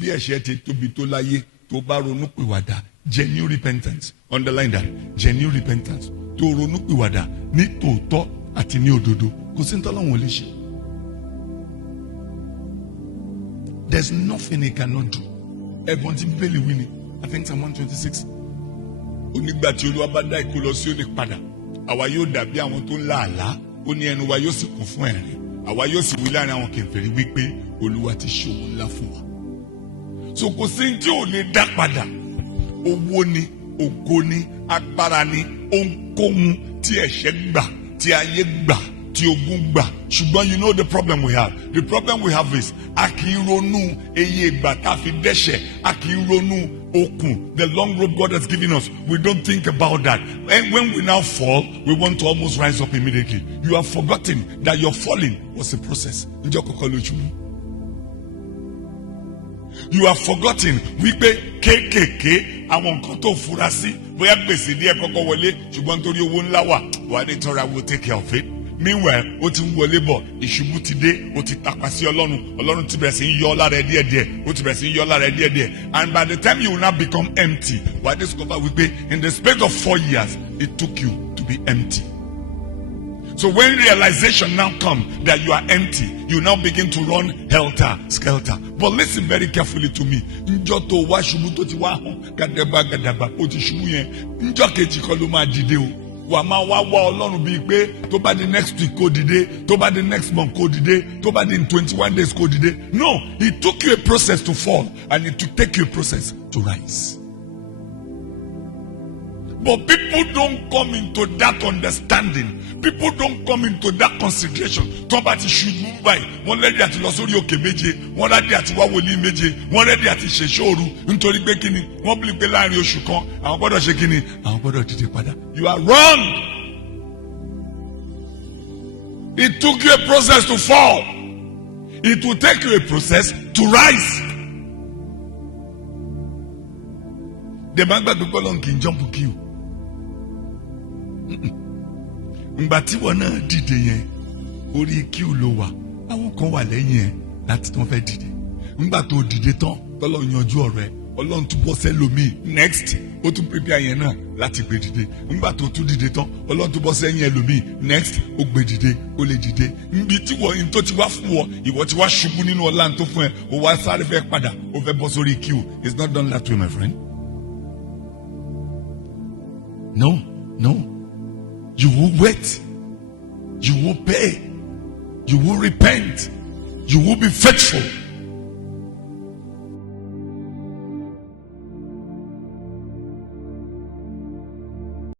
bí ẹ̀ṣẹ̀ ti tóbi tó láyé tó bá ronúpìwàdà genuine repentance, underline that, genuine repentance, tó ronúpìwàdà ní tòótọ́ àti ní òdodo, kò sí ntọ́lọ́run ò lè ṣe. There's nothing he cannot do. Ẹ̀gbọ́n tí Bíbélì wí ni, I think Psalm 126. Onígbà tí Olúwa bá dá ìkó lọ sí òní padà, àwa yóò dàbí àwọn tó ń lá àlá, ó ní ẹnu wa yóò sì kún fún ẹ̀rín. Àwa yóò sì wí láàrin àwọn kèfèrí wípé Olúwa ti ṣe ohun ńlá fún wa. So kò sí tí ò lè dá padà. Owó ni, ògo ni, agbára ni, ohunkóhun tí ẹ̀ṣẹ̀ gbà, tí ayé gbà, tí ogun gbà. Ṣùgbọ́n you know the problem we have. The problem we have is a kì í ronú eye ìgbà tá a fi dẹ́ṣẹ̀, a kì í ronú okùn, the long road God has given us. We don't think about that. And when we now fall, we want to almost rise up immediately. You have forgotten that your falling was a process. Ǹjẹ́ kọ́kọ́ lójú mú? You have forgotten wípé kéékèèké àwọn nǹkan tó fura sí bóyá gbèsè díẹ̀ kọ́kọ́ wọlé ṣùgbọ́n nítorí owó ńlá wà ní tọ́ra will take care of it. Meanwhile ó ti ń wọlé bọ̀ ìṣubú ti dé ó ti tàpá sí Ọlọ́run ti bẹ̀rẹ̀ sí ń yọ lára ẹ díẹ̀díẹ̀ ó ti bẹ̀rẹ̀ sí ń yọ lára ẹ díẹ̀díẹ̀, and by the time you will now become empty wà á discover wípé in the space of 4 years it took you to be empty. So when realization now comes that you are empty, you now begin to run helter skelter. But listen very carefully to me. Njọ́ tó wá ṣubú tó ti wá hàn gàdàbà ó ti ṣubú yẹn. Njọ́ kejì kọ́ ló máa dìde o. Wà máa wá Ọlọ́run bíi pé tó bá di next week kó dìde, tó bá di next month kó dìde, tó bá di in 21 days kó dìde. No, it took you a process to fall and it took take you a process to rise. But people don't come into that understanding. People don't come into that consideration. Tó bá ti ṣubú báyìí, wọ́n ready àti lọ sórí òkè méje, wọ́n ready àti wá wòlíì méje, wọ́n ready àti ṣèṣe òru nítorí pé kíni, wọ́n bí pé láàrin oṣù kan, àwọn gbọ́dọ̀ ṣe kíni, àwọn gbọ́dọ̀ dìde padà. You are wrong. It took you a process to fall. It will take you a process to rise. The man gbàgbé gbọ́dọ̀ kì í jump queue. Ngbà tí wọn náà dìde yẹn orí queue ló wà, àwọn kan wà lẹ́yìn ẹ̀ láti tán fẹ́ dìde. Ngbà tó dìde tán tọ́lọ́ yanjú ọ̀rọ̀ ẹ̀, Ọlọ́run tún bọ́ sẹ́lòmíì next ó tún prepare yẹn náà láti gbé dìde. Ngbà tó tún dìde tán Ọlọ́run tún bọ́ sẹ́yìn ẹlòmíì next ó gbé dìde ó lè dìde. Nbí tí wọ́n tó ti wá fún ọ ìwọ ti wá ṣubú nínú ọlá tó fún ẹ ó wá sáré fẹ́ padà ó fẹ́ bọ́ sórí queue. It's not done that way, my friend. No. You will wait. You will pay. You will repent. You will be faithful.